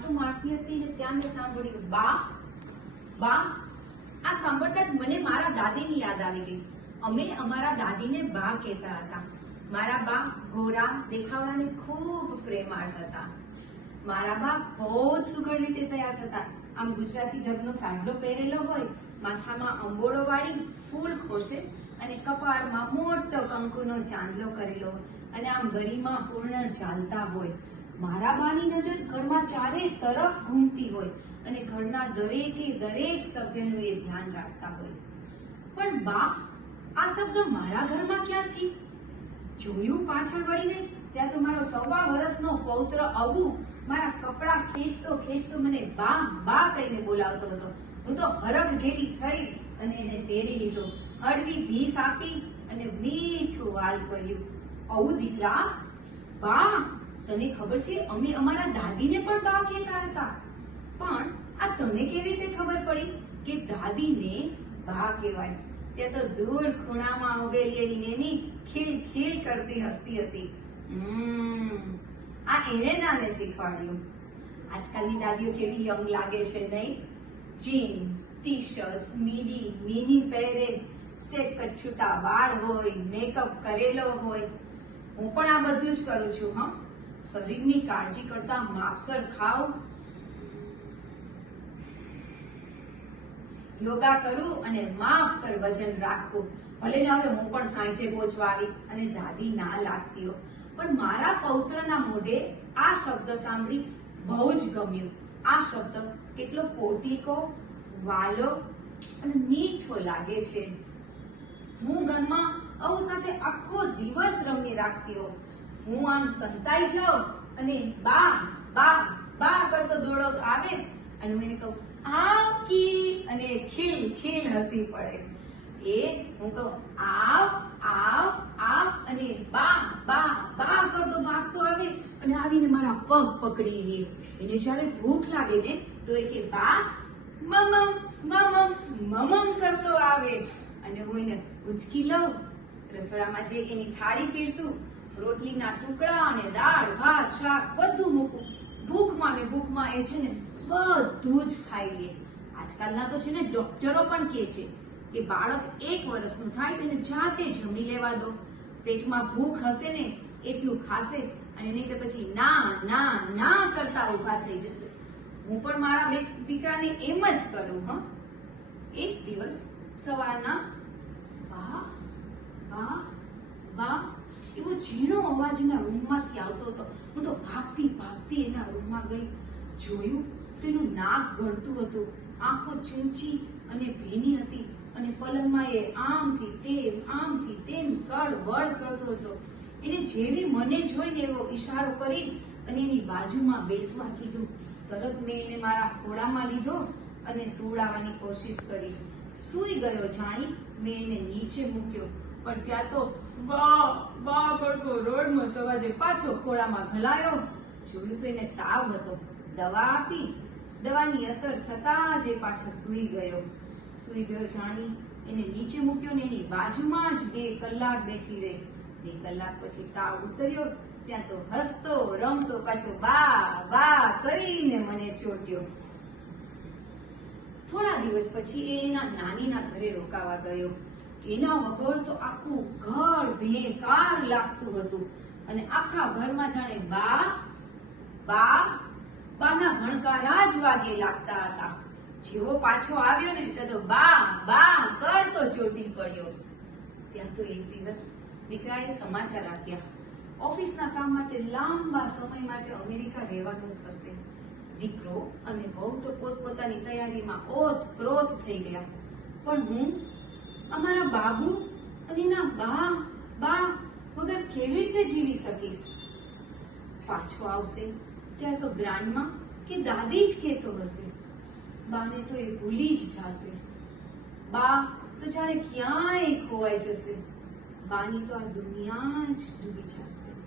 આંટો મારતી હતી ને ત્યાં મેં સાંભળ્યું બા બા. આ સાંભળતા જ મને મારા દાદીની યાદ આવી ગઈ. અમે અમારા દાદીને બા કહેતા હતા. મારા બા ગોરા દેખાવડાને ખૂબ પ્રેમાળ હતા. મારા બા બહુ જ સુઘડ રીતે તૈયાર થતા. આમ ગુજરાતી ઢબનો સાડલો પહેરેલો હોય, માથામાં અંબોળો વાળી ફૂલ ખોશે અને કપાળમાં મોટો કંકુનો ચાંદલો કરેલો અને આમ ગરિમા પૂર્ણ ચાલતા હોય. મારા બાની નજર ઘરમાં ચારે તરફ ઘૂમતી હોય અને ઘરના દરેકે દરેક સભ્યનું એ ધ્યાન રાખતા હોય. પણ બા આ શબ્દ મારા ઘરમાં ક્યાંથી? જોયું પાછળ વળીને ત્યાં તો મારો 1.25 વર્ષનો પૌત્ર અબુ મારા કપડા ખેંચતો મને બા બા કહીને બોલાવતો હતો. હું તો હરખ ઘેરી થઈ અને એને તેડી લીધો. હળવી ભીસ આપી અને મીઠું વાલ કર્યું. આવું દીકરા, બા તને ખબર છે અમે અમારા દાદીને પણ બા કહેતા હતા. પણ આ તને કેવી રીતે ખબર પડી કે દાદીને બા કહેવાય? ત્યાં તો દૂર ખૂણામાં ઉભેલી એની નેની ખીલ ખીલ કરતી હસતી હતી. આ એણે જ આને શીખવાડ્યું. આજકાલની દાદીઓ કેવી યંગ લાગે છે નહીં? જીન્સ, ટી શર્ટ્સ, મિની પહેરે, સ્ટેપ કટ છૂટા વાળ હોય, મેકઅપ કરેલો હોય. હું પણ આ બધું જ કરું છું. હા, શરીરની કાળજી કરતા માપસર ખાવ, યોગા કરું અને માપસર વજન રાખું. ભલે ને હવે હું પણ સાંજે પહોંચવા આવીશ અને દાદી ના લાગતી હો, પણ મારા પૌત્રના મોઢે આ શબ્દ સાંભળી બહુ જ ગમ્યું. આ શબ્દ કેટલો પોતીકો, વાલો અને મીઠો લાગે છે. હું ઘરમાં આવો સાથે આખો દિવસ રમી રાખતી હો. હું આમ સંતાઈ જાઉં અને બા બા બા કરતો દોડો આવે અને મને કહું આવકી અને ખીલ ખીલ હસી પડે. હું કહું આવ આવ આવ અને બા બા બા કરતો ભાગતો આવે અને આવીને મારા પગ પકડી લે. એને જ્યારે ભૂખ લાગે ને તો એ કે બા મમમ મમમ મમમ કરતો આવે અને હું એને ઉચકી લઉં. રસોડામાં જે એની થાળી પીરસું, રોટલીના ટુકડા અને દાળ ભાત શાક બધું મૂકું. ભૂખમાં ને ભૂખમાં એ છે ને બધું જ ખાઈ લે. આજકાલના તો છે ને ડોક્ટરો પણ કહે છે કે બાળક 1 વર્ષનું થાય તો એને જાતે જમી લેવા દો. પેટમાં ભૂખ હશે ને એટલું ખાશે અને નહીં તો પછી ના ના ના કરતા ઊભા થઈ જશે. હું પણ મારા દીકરાને એમ જ કરું. હા, એક દિવસ સવારના બા બા બા એવો ઝીણો અવાજ એના રૂમમાંથી આવતો હતો. હું તો ભાગતી ભાગતી એના રૂમમાં ગઈ. જોયું તો એનું નાક ગળતું હતું, આંખો ચૂંચી અને ભીની હતી અને પલંગમાં એ આમથી તેમ સળવળ કરતો હતો. એને જેવી મને જોઈને એવો ઈશારો કરી અને એની બાજુમાં બેસવા કીધું. તરત મેં એને મારા ખોળામાં લીધો અને સુવડાવવાની કોશિશ કરી. સૂઈ ગયો જાણી મેં એને નીચે મૂક્યો, પણ ત્યાં તો બા બા કરતો રોડનો સવાજે પાછો ખોળામાં ઘલાયો. જોયું તો એને તાવ હતો. દવા આપી. દવાની અસર થતા જ એ પાછો સૂઈ ગયો જાણી એને નીચે મૂક્યો ને એની બાજુમાં જ 2 કલાક બેઠી રહી. 2 કલાક પછી તાવ ઉતર્યો ત્યાં તો હસતો રમતો પાછો બા બા કરીને મને ચોટ્યો. થોડા દિવસ પછી એ એના નાનીના ઘરે રોકાવા ગયો. એના વગર તો આખું ઘર બેકાર લાગતું હતું અને આખા ઘરમાં જાણે બા બા બાના ભણકારા જ વાગે લાગતા હતા. જેવો પાછો આવ્યો ને તો બા બા કરતો ચોટી પડ્યો. ત્યાં તો એક દિવસ દીકરાએ સમાચાર આપ્યા. ઓફિસના કામ માટે લાંબા સમય માટે અમેરિકા રહેવાનું થશે. દીકરો અને વહુ તો પોતપોતાની તૈયારીમાં ઓતપ્રોત થઈ ગયા. પણ હું અમારા બાબુ અને એના બા બા વગર કેવી રીતે જીવી શકીશ? પાછો આવશે ત્યારે તો ગ્રાન્ડમાં કે દાદી જ કહેતો હશે. બાને તો એ ભૂલી જ જશે. બા તો જાણે ક્યાંય ખોવાઈ જશે. બાની તો આ દુનિયા જ ડૂબી જશે.